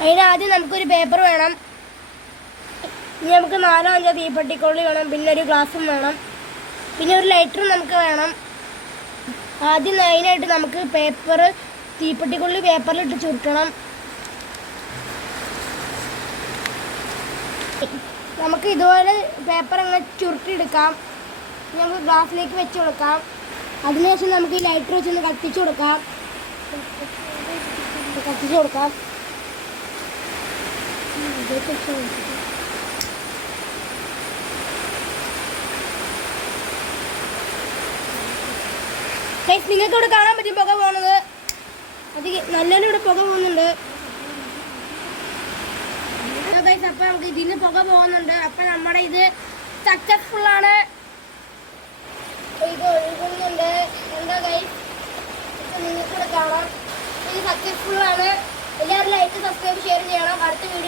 അതിനാദ്യം നമുക്കൊരു പേപ്പർ വേണം. ഇനി നമുക്ക് 4-5 തീപ്പെട്ടിക്കൊള്ളി വേണം. പിന്നെ ഒരു ഗ്ലാസും വേണം. പിന്നെ ഒരു ലൈറ്ററും നമുക്ക് വേണം. ആദ്യം അതിനായിട്ട് നമുക്ക് തീപ്പെട്ടിക്കൊള്ളി പേപ്പറിലിട്ട് ചുരുട്ടണം. നമുക്ക് ഇതുപോലെ പേപ്പർ അങ്ങ് ചുരുട്ടിയെടുക്കാം. നമുക്ക് ഗ്ലാസ്സിലേക്ക് വെച്ച് കൊടുക്കാം. അതിനുശേഷം നമുക്ക് ഈ ലൈറ്റർ വെച്ചൊന്ന് കത്തിച്ചു കൊടുക്കാം. നിങ്ങൾക്ക് ഇവിടെ കാണാൻ പറ്റും പുക പോകുന്നത്. അത് നല്ലോണം ഇവിടെ പുക പോകുന്നുണ്ട്. അപ്പം നമുക്ക് ഇതിന് പുക പോകുന്നുണ്ട്. അപ്പം നമ്മുടെ ഇത് സക്സസ്ഫുള്ളാണ്. ഇത് ഒഴുകുന്നുണ്ട്. എന്താ ഗൈസ്, നിങ്ങൾക്ക് ഇവിടെ കാണാം. ഇത് സക്സസ്ഫുള്ളാണ്. എല്ലാവരും ലൈക്ക്, സബ്സ്ക്രൈബ്, ഷെയർ ചെയ്യണം. അടുത്ത വീഡിയോ